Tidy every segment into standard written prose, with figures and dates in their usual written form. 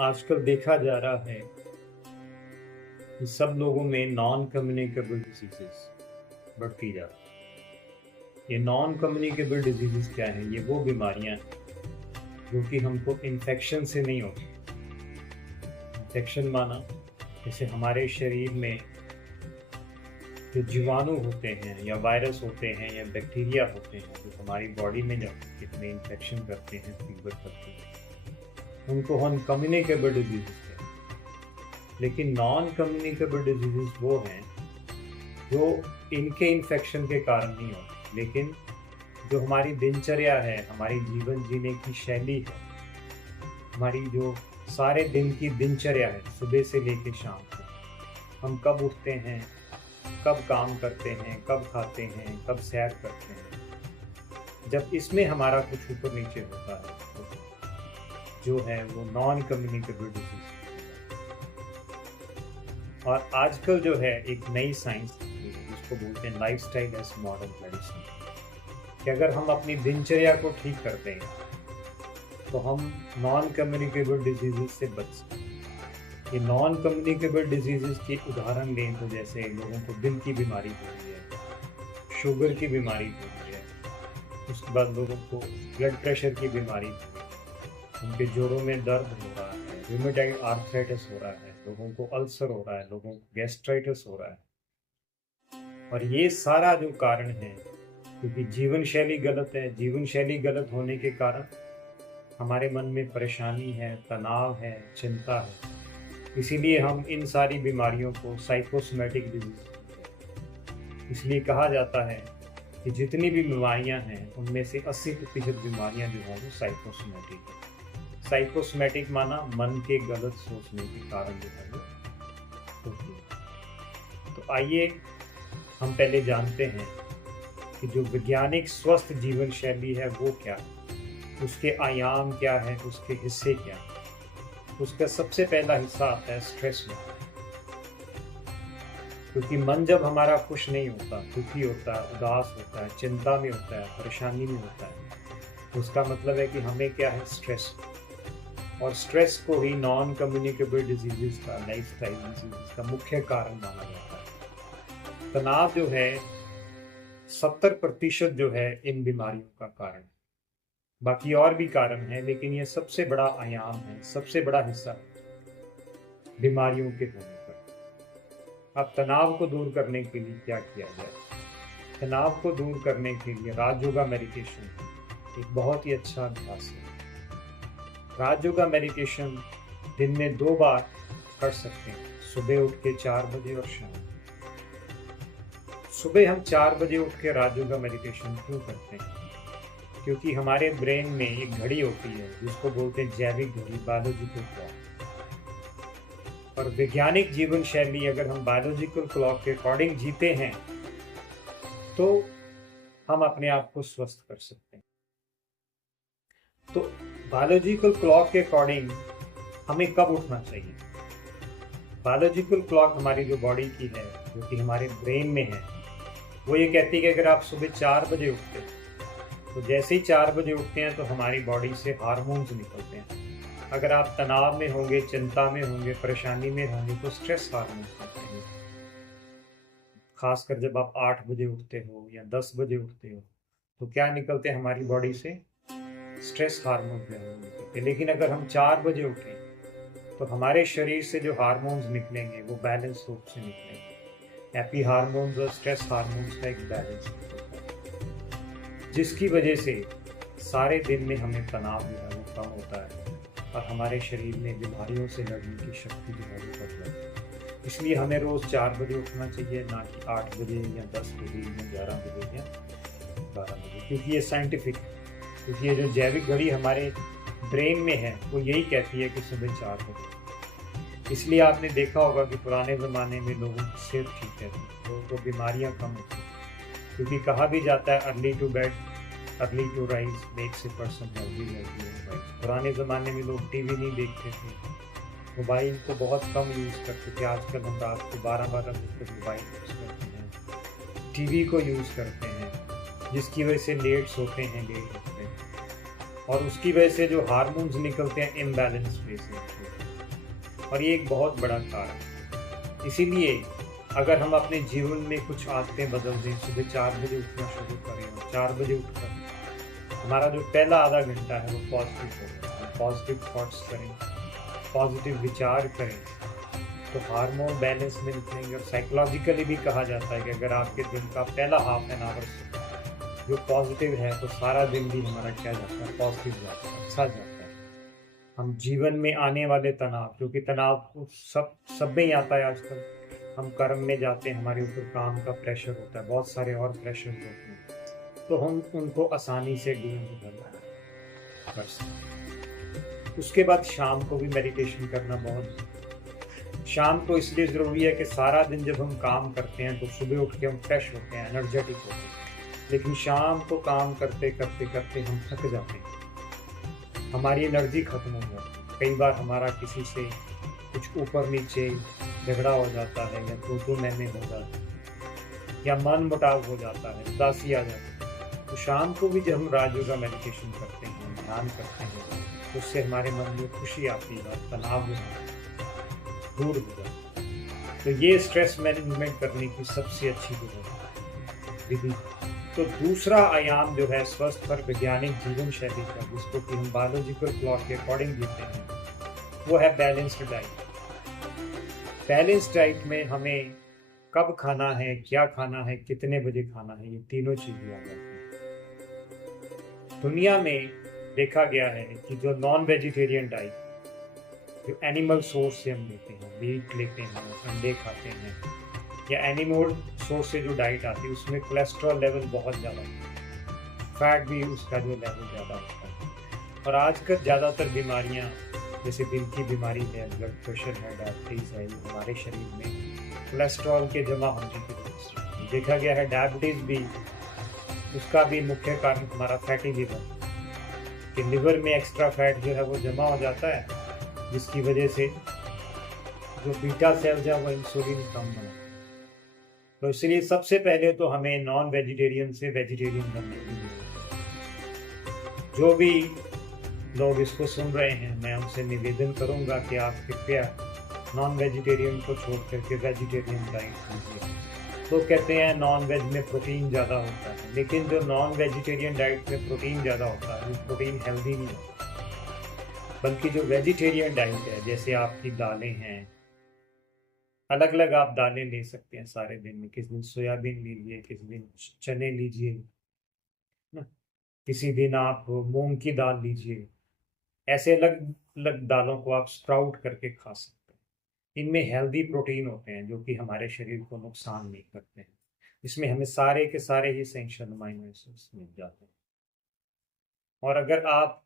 आजकल देखा जा रहा है कि सब लोगों में नॉन कम्युनिकेबल डिजीजेस बढ़ती जा रही है। ये नॉन कम्युनिकेबल डिजीजेस क्या हैं? ये वो बीमारियां हैं जो कि हमको इन्फेक्शन से नहीं होती। इन्फेक्शन माना जैसे हमारे शरीर में जो जीवाणु होते हैं या वायरस होते हैं या बैक्टीरिया होते हैं जो हमारी बॉडी में जब कितने इन्फेक्शन करते हैं, फीवर करते हैं, उनको हम कम्युनिकेबल डिजीजेस कहते हैं। लेकिन नॉन कम्युनिकेबल डिजीजेस वो हैं जो इनके इन्फेक्शन के कारण नहीं होते, लेकिन जो हमारी दिनचर्या है, हमारी जीवन जीने की शैली है, हमारी जो सारे दिन की दिनचर्या है, सुबह से लेकर शाम तक हम कब उठते हैं, कब काम करते हैं, कब खाते हैं, कब सैर करते हैं, जब इसमें हमारा कुछ ऊपर नीचे होता है तो जो है वो नॉन कम्युनिकेबल डिजीज। और आजकल जो है एक नई साइंस जिसको बोलते हैं लाइफस्टाइल एज मॉडर्न मेडिसिन, कि अगर हम अपनी दिनचर्या को ठीक कर देंगे तो हम नॉन कम्युनिकेबल डिजीजेस से बच सकते हैं। ये नॉन कम्युनिकेबल डिजीजेस के उदाहरण लें तो जैसे लोगों को दिल की बीमारी हो रही है, शुगर की बीमारी हो रही है, उसके बाद लोगों को ब्लड प्रेशर की बीमारी हो रही है, उनके जोड़ों में दर्द हो रहा है, रूमेटॉइड आर्थराइटिस हो रहा है, लोगों को अल्सर हो रहा है, लोगों को गैस्ट्राइटिस हो रहा है। और ये सारा जो कारण है क्योंकि जीवन शैली गलत है। जीवन शैली गलत होने के कारण हमारे मन में परेशानी है, तनाव है, चिंता है। इसीलिए हम इन सारी बीमारियों को साइकोसोमैटिक डिजीज, इसलिए कहा जाता है कि जितनी भी बीमारियां हैं उनमें से 80% बीमारियां जो हैं वो साइकोसोमैटिक है। साइकोसोमैटिक माना मन के गलत सोचने के कारण जो है वो होती है। तो आइए हम पहले जानते हैं कि जो वैज्ञानिक स्वस्थ जीवन शैली है वो क्या है, उसके आयाम क्या है, उसके हिस्से क्या है। उसका सबसे पहला हिस्सा आता है स्ट्रेस में, क्योंकि मन जब हमारा खुश नहीं होता, दुखी होता है, उदास होता है, चिंता में होता है, परेशानी में होता है, उसका मतलब है कि हमें क्या है, स्ट्रेस। और स्ट्रेस को ही नॉन कम्युनिकेबल डिजीजेस का, लाइफस्टाइल डिजीजेस का मुख्य कारण माना जाता है। तनाव जो है 70% जो है इन बीमारियों का कारण, बाकी और भी कारण हैं, लेकिन ये सबसे बड़ा आयाम है, सबसे बड़ा हिस्सा बीमारियों के होने पर। अब तनाव को दूर करने के लिए क्या किया जाए? तनाव को दूर करने के लिए राजयोगा मेडिटेशन एक बहुत ही अच्छा अभ्यास है। राजयोगा मेडिटेशन दिन में 2 बार कर सकते हैं, सुबह उठ के 4 बजे और शाम। सुबह हम 4 बजे उठ के राजयोगा मेडिटेशन क्यों करते हैं? क्योंकि हमारे ब्रेन में एक घड़ी होती है जिसको बोलते हैं जैविक घड़ी, बायोलॉजिकल क्लॉक। और वैज्ञानिक जीवन शैली अगर हम बायोलॉजिकल क्लॉक के अकॉर्डिंग जीते हैं तो हम अपने आप को स्वस्थ कर सकते हैं। तो बायोलॉजिकल क्लॉक के अकॉर्डिंग हमें कब उठना चाहिए? बायोलॉजिकल क्लॉक हमारी जो बॉडी की है, जो कि हमारे ब्रेन में है, वो ये कहती है कि अगर आप सुबह 4 बजे उठते हैं तो जैसे ही 4 बजे उठते हैं तो हमारी बॉडी से हार्मोन्स निकलते हैं। अगर आप तनाव में होंगे, चिंता में होंगे, परेशानी में होंगे तो स्ट्रेस हार्मोन्स निकलेंगे। खासकर जब आप 8 बजे उठते हो या 10 बजे उठते हो तो क्या निकलते हैं हमारी बॉडी से? स्ट्रेस हार्मोन्स निकलते हैं। लेकिन अगर हम 4 बजे उठें तो हमारे शरीर से जो हार्मोन्स निकलेंगे वो बैलेंस रूप से निकलेंगे। हैप्पी हार्मोन्स और स्ट्रेस हार्मोन्स का एक बैलेंस निकलता है, जिसकी वजह से सारे दिन में हमें तनाव जो है वो कम होता है और हमारे शरीर में बीमारियों से लड़ने की शक्ति जो है वो बढ़ जाती है। इसलिए हमें रोज़ 4 बजे उठना चाहिए, ना कि 8 बजे या 10 बजे या 11 बजे या 12 बजे, क्योंकि ये साइंटिफिक, क्योंकि ये जो जैविक घड़ी हमारे ब्रेन में है वो यही कहती है कि सुबह 4 बजे। इसलिए आपने देखा होगा कि पुराने ज़माने में लोगों की सेहत ठीक रहती, लोगों को बीमारियाँ कम होती, क्योंकि कहा भी जाता है early to bed early to rise makes a person healthy. पुराने ज़माने में लोग टीवी नहीं देखते थे, मोबाइल को बहुत कम यूज़ करते थे। आजकल हम रात को 12-12 बजे तक मोबाइल यूज़ करते हैं, टीवी को यूज़ करते हैं, जिसकी वजह से लेट सोते हैं, लेट उठते हैं, और उसकी वजह से जो हार्मोन्स निकलते हैं इम्बैलेंस वे से, और ये एक बहुत बड़ा कारण है। इसीलिए अगर हम अपने जीवन में कुछ आदतें बदल दें, सुबह 4 बजे उठना शुरू करें और 4 बजे उठकर हमारा जो पहला आधा घंटा है वो पॉजिटिव हो, हम पॉजिटिव थॉट्स करें, पॉजिटिव विचार करें, तो हार्मोन बैलेंस में निकलेंगे। और साइकोलॉजिकली भी कहा जाता है कि अगर आपके दिन का पहला हाफ एन आवर जो पॉजिटिव है तो सारा दिन भी हमारा क्या जाता है, पॉजिटिव जाता है, अच्छा जाता है। हम जीवन में आने वाले तनाव, क्योंकि तनाव सब में ही आता है आजकल, हम कर्म में जाते हैं, हमारे ऊपर काम का प्रेशर होता है, बहुत सारे और प्रेशर होते हैं, तो हम उनको आसानी से डील कर सकते। उसके बाद शाम को भी मेडिटेशन करना बहुत, शाम को इसलिए ज़रूरी है कि सारा दिन जब हम काम करते हैं तो सुबह उठ के हम फ्रेश होते हैं, एनर्जेटिक होते हैं, लेकिन शाम को काम करते करते करते हम थक जाते हैं, हमारी एनर्जी खत्म हो जाती है। कई बार हमारा किसी से कुछ ऊपर नीचे झगड़ा हो जाता है, या तो मैंने हो जाता है, या मन मुटाव हो जाता है, उदासी आ जाती है। तो शाम को भी जब हम राजयोगा मेडिटेशन करते हैं, ध्यान करते हैं, तो उससे हमारे मन में खुशी आती है, तनाव दूर हो जाता है। तो ये स्ट्रेस मैनेजमेंट करने की सबसे अच्छी विधि। तो दूसरा आयाम जो है स्वस्थ और वैज्ञानिक जीवन शैली का, जिसको कि हम बायोलॉजिकल क्लॉक के अकॉर्डिंग जीते हैं, वो है बैलेंस्ड डाइट। बैलेंस्ड डाइट में हमें कब खाना है, क्या खाना है, कितने बजे खाना है, ये तीनों चीजें आ जाती हैं। दुनिया में देखा गया है कि जो नॉन वेजिटेरियन डाइट, जो एनिमल सोर्स से हम लेते हैं, मीट लेते हैं, अंडे खाते हैं, या एनिमल सोर्स से जो डाइट आती है, उसमें कोलेस्ट्रॉल लेवल बहुत ज़्यादा होता है, फैट भी उसका जो लेवल ज़्यादा होता है। और आजकल ज़्यादातर बीमारियाँ, जैसे दिल की बीमारी है, ब्लड प्रेशर है, डायबिटीज़ है, ये हमारे शरीर में कोलेस्ट्रॉल के जमा होने की वजह से देखा गया है। डायबिटीज़ भी, उसका भी मुख्य कारण हमारा फैटी लिवर, कि लिवर में एक्स्ट्रा फैट जो है वो जमा हो जाता है, जिसकी वजह से जो बीटा सेल्स है वो इंसुलिन कम बना। तो इसलिए सबसे पहले तो हमें नॉन वेजिटेरियन से वेजिटेरियन बनने की जरूरत है। जो भी लोग इसको सुन रहे हैं, मैं उनसे निवेदन करूंगा कि आप कृपया नॉन वेजिटेरियन को छोड़ करके वेजिटेरियन डाइट लीजिए। तो कहते हैं नॉन वेज में प्रोटीन ज़्यादा होता है, लेकिन जो नॉन वेजिटेरियन डाइट में प्रोटीन ज़्यादा होता है, वो प्रोटीन हेल्दी नहीं होता। बल्कि जो वेजिटेरियन डाइट है, जैसे आपकी दालें हैं, अलग अलग आप दालें ले सकते हैं सारे दिन में, किस दिन सोयाबीन लीजिए, किस दिन चने लीजिए ना, किसी दिन आप मूंग की दाल लीजिए। ऐसे अलग अलग दालों को आप स्प्राउट करके खा सकते हैं। इनमें हेल्दी प्रोटीन होते हैं जो कि हमारे शरीर को नुकसान नहीं करते हैं। इसमें हमें सारे के सारे ही एसेंशियल अमीनो एसिड्स मिल जाते हैं। और अगर आप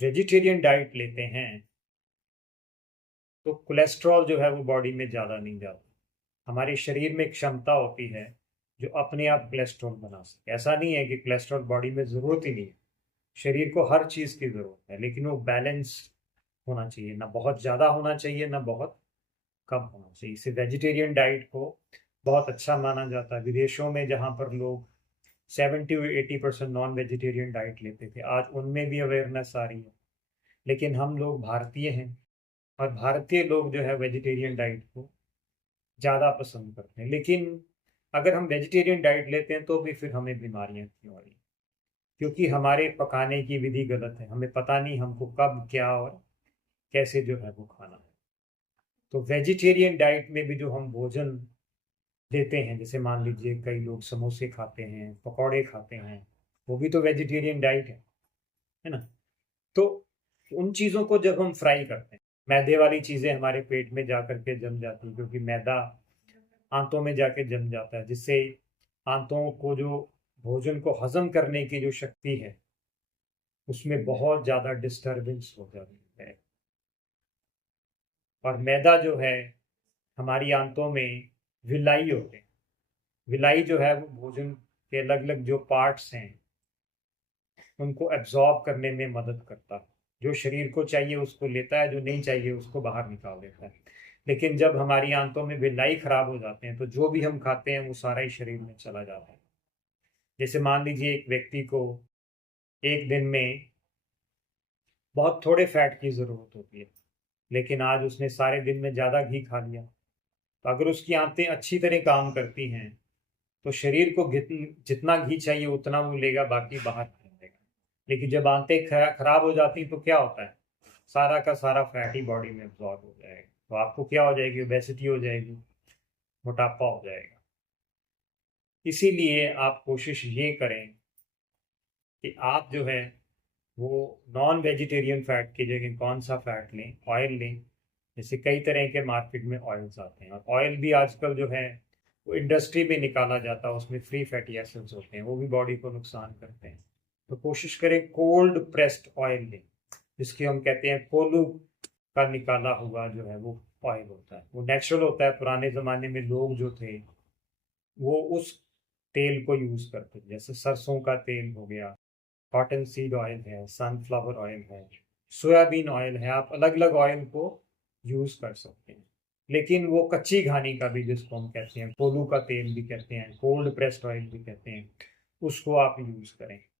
वेजिटेरियन डाइट लेते हैं तो कोलेस्ट्रॉल जो है वो बॉडी में ज़्यादा नहीं जाता। हमारे शरीर में एक क्षमता होती है जो अपने आप कोलेस्ट्रॉल बना सके। ऐसा नहीं है कि कोलेस्ट्रॉल बॉडी में ज़रूरत ही नहीं है, शरीर को हर चीज़ की ज़रूरत है, लेकिन वो बैलेंस होना चाहिए, ना बहुत ज़्यादा होना चाहिए, ना बहुत कम होना चाहिए। इसे वेजिटेरियन डाइट को बहुत अच्छा माना जाता है। विदेशों में जहाँ पर लोग 70-80% नॉन वेजिटेरियन डाइट लेते थे, आज उनमें भी अवेयरनेस आ रही है। लेकिन हम लोग भारतीय हैं, और भारतीय लोग जो है वेजिटेरियन डाइट को ज़्यादा पसंद करते हैं। लेकिन अगर हम वेजिटेरियन डाइट लेते हैं तो भी फिर हमें बीमारियां क्यों आ रही, क्योंकि हमारे पकाने की विधि गलत है। हमें पता नहीं हमको कब क्या और कैसे जो है वो खाना है। तो वेजिटेरियन डाइट में भी जो हम भोजन देते हैं, जैसे मान लीजिए कई लोग समोसे खाते हैं, पकौड़े खाते हैं, वो भी तो वेजिटेरियन डाइट है ना। तो उन चीज़ों को जब हम फ्राई करते हैं, मैदे वाली चीज़ें हमारे पेट में जा करके जम जाती हैं, क्योंकि मैदा आंतों में जाके जम जाता है, जिससे आंतों को जो भोजन को हजम करने की जो शक्ति है उसमें बहुत ज़्यादा डिस्टरबेंस हो जाती है। और मैदा जो है हमारी आंतों में विलाई होते हैं। विलाई जो है वो भोजन के अलग अलग जो पार्ट्स हैं उनको एब्जॉर्ब करने में मदद करता है। जो शरीर को चाहिए उसको लेता है, जो नहीं चाहिए उसको बाहर निकाल देता है। लेकिन जब हमारी आंतों में विलाई खराब हो जाते हैं तो जो भी हम खाते हैं वो सारा ही शरीर में चला जाता है। जैसे मान लीजिए एक व्यक्ति को एक दिन में बहुत थोड़े फैट की ज़रूरत होती है, लेकिन आज उसने सारे दिन में ज़्यादा घी खा लिया। तो अगर उसकी आंतें अच्छी तरह काम करती हैं तो शरीर को जितना घी चाहिए उतना वो लेगा, बाकी बाहर फेंक देगा। लेकिन जब आंतें खराब हो जाती तो क्या होता है, सारा का सारा फैट ही बॉडी में एब्जॉर्ब हो जाएगा। तो आपको क्या हो जाएगी, ओबेसिटी हो जाएगी, मोटापा हो जाएगा। इसीलिए आप कोशिश ये करें कि आप जो है वो नॉन वेजिटेरियन फैट की जगह कौन सा फैट लें, ऑयल लें। जैसे कई तरह के मार्केट में ऑयल्स आते हैं, और ऑयल भी आजकल जो है वो इंडस्ट्री में निकाला जाता है, उसमें फ्री फैटी एसिड्स होते हैं, वो भी बॉडी को नुकसान करते हैं। तो कोशिश करें कोल्ड प्रेस्ड ऑयल लें, जिसकी हम कहते हैं कोलू का निकाला हुआ जो है वो ऑयल होता है, वो नेचुरल होता है। पुराने ज़माने में लोग जो थे वो उस तेल को यूज़ करते थे, जैसे सरसों का तेल हो गया, कॉटन सीड ऑयल है, सनफ्लावर ऑयल है, सोयाबीन ऑयल है। आप अलग अलग ऑयल को यूज़ कर सकते हैं। लेकिन वो कच्ची घानी का भी, जिसको हम कहते हैं कोलू का तेल भी कहते हैं, कोल्ड प्रेस्ड ऑयल भी कहते हैं, उसको आप यूज़ करें।